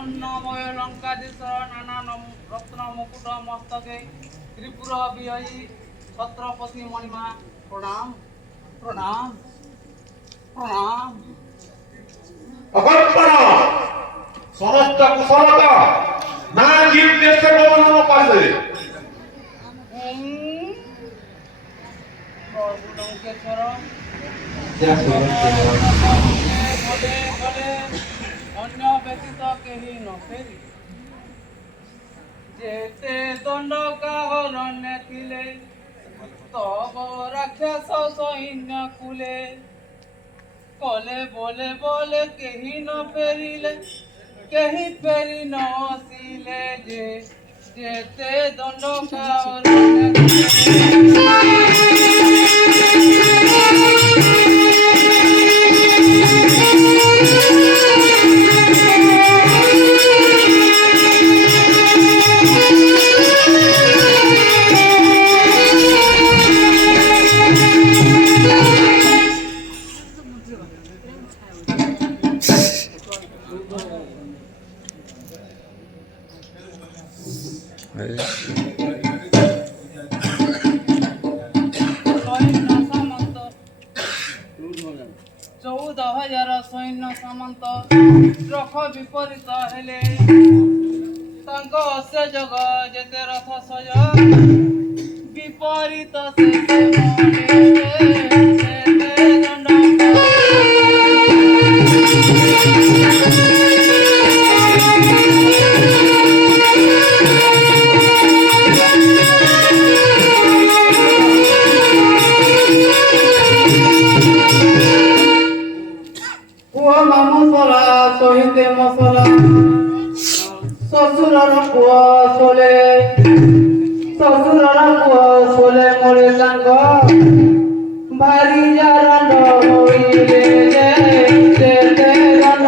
স্বর্ণময় লঙ্কাধীশ্বর নানা রত্ন মুকুট মস্তকে ত্রিপুর বিজয়ী ছত্রপতি মণিমা প্রণাম প্রণাম প্রণাম। সমস্ত কুশলতা না নির্দেশে গমন পাশে অন্য ব্যতীত কেহি নফেরি যেতে দণ্ড কাহরণ্যে থিলে তব রাক্ষস সৈন্য কুলে কলে বলে বলে কেহি ন ফেরিলে কেহি ফেরি ন আসিলে যে যেতে দণ্ড কাহরণ্যে সৈন্য সামন্ত রখ বিপরীত হেলে তাঙ্ক অস্য যোগ যেতে রথ সজ বিপরীত সহিতে মশলা শ্বশুরর পুଅ সোলে শ্বশুরর পুଅ সোলে মোরে সাঙ্গ ভারি জারণ্ড হইলে যেতে দণ্ড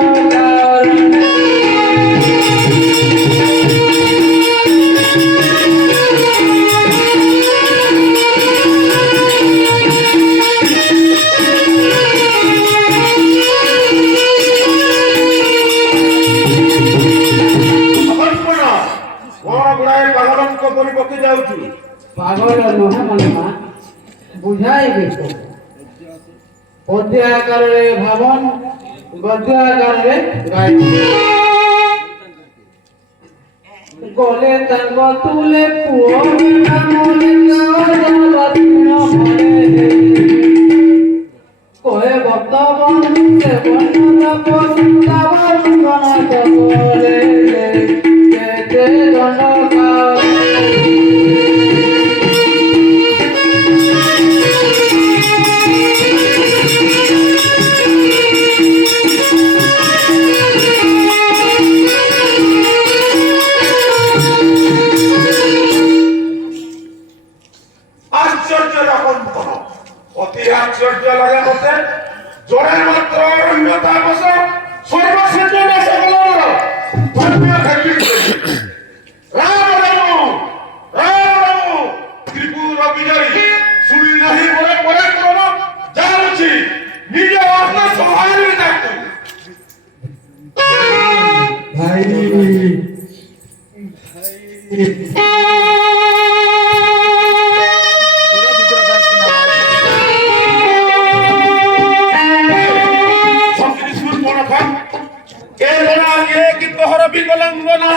পাগল নহে মনিমা বুঝাইবে তো পদ্য আকারে ভাবন গদ্য আকারে গাইবে গলে তাঙ্গ তুলে পুଅ কয়ে ভক্ত বন্ধু সে বন্ধ পশুলে যেতে দণ্ড অতি আশ্চর্য লাগে মতে জড়ের মাত্র অরণ্যতা বসে সর্বসেজন সকলের ধর্মীয় ক্ষেত্রে